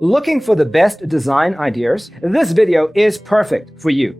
Looking for the best design ideas? This video is perfect for you.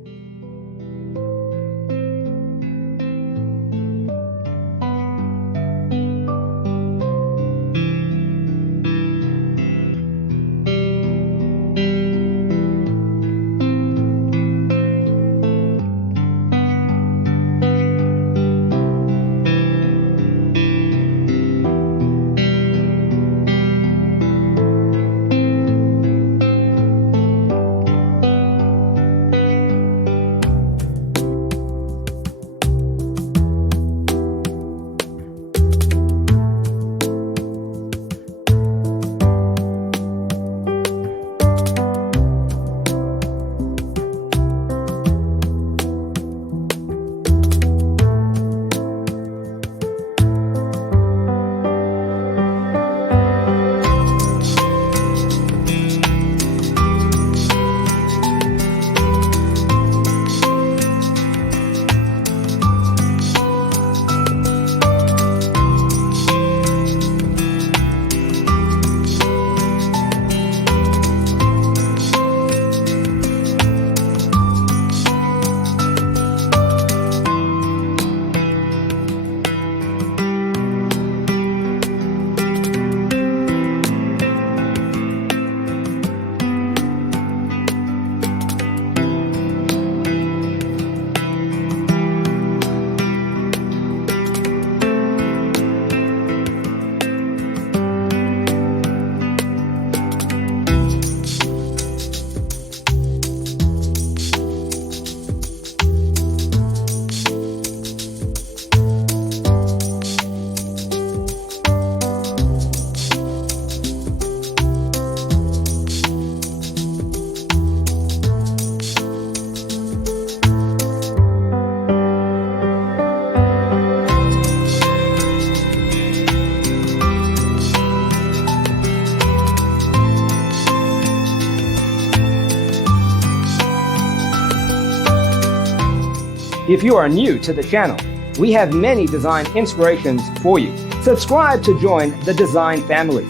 If you are new to the channel, we have many design inspirations for you. Subscribe to join the design family.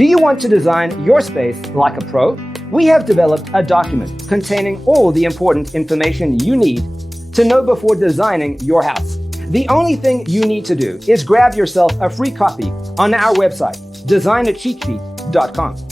Do you want to design your space like a pro? We have developed a document containing all the important information you need to know before designing your house. The only thing you need to do is grab yourself a free copy on our website, designacheatsheet.com.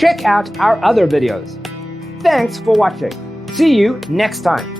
Check out our other videos. Thanks for watching. See you next time.